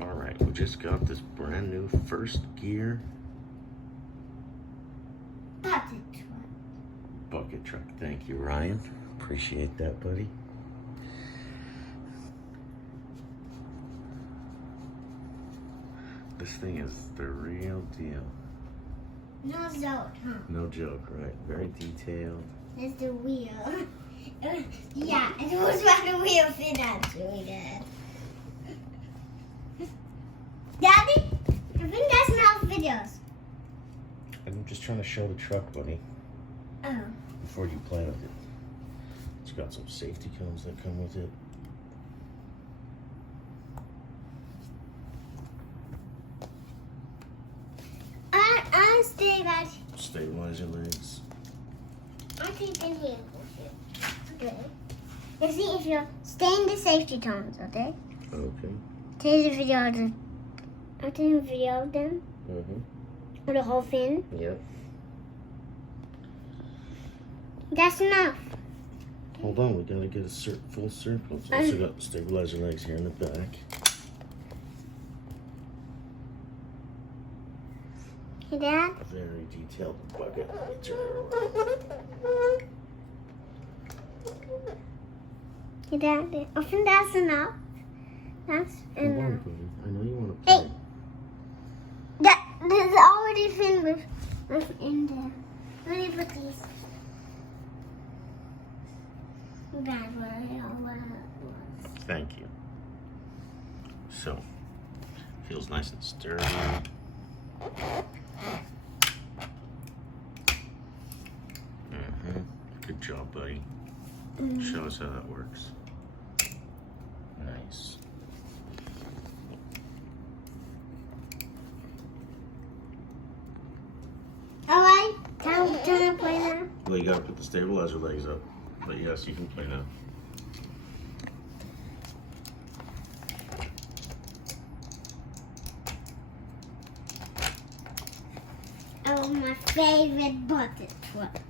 All right, we just got this brand new first gear bucket truck. Thank you, Ryan. Appreciate that, buddy. This thing is the real deal. No joke, huh? No joke, right? Very detailed. There's the wheel. Yeah, it was why the wheel fit actually there. Daddy, I think that's enough videos. I'm just trying to show the truck, buddy, Oh. before you play with it. It's got some safety cones that come with it. I stay that. Stabilizer legs. I think in here. Okay. You see if you stay in the safety tones, okay? Okay. Take the video of I take a video of them. Mm-hmm. Of the whole thing. Yep. That's enough. Hold on, we gotta get a full circle. It's also got stabilizer legs here in the back. Hey, Dad. Very detailed bucket. Let me turn it around. Hey, Dad. I think that's enough. That's Hold on, enough. buddy. I know you want to play. Hey. There's already thing with in there. Let me put these. Bad word. Thank you. So, feels nice and sturdy. Mm-hmm. Good job, buddy. Show us how that works. Nice. Alright, can I play now? Well, you gotta put the stabilizer legs up. But yes, you can play now. Oh, my favorite bucket truck.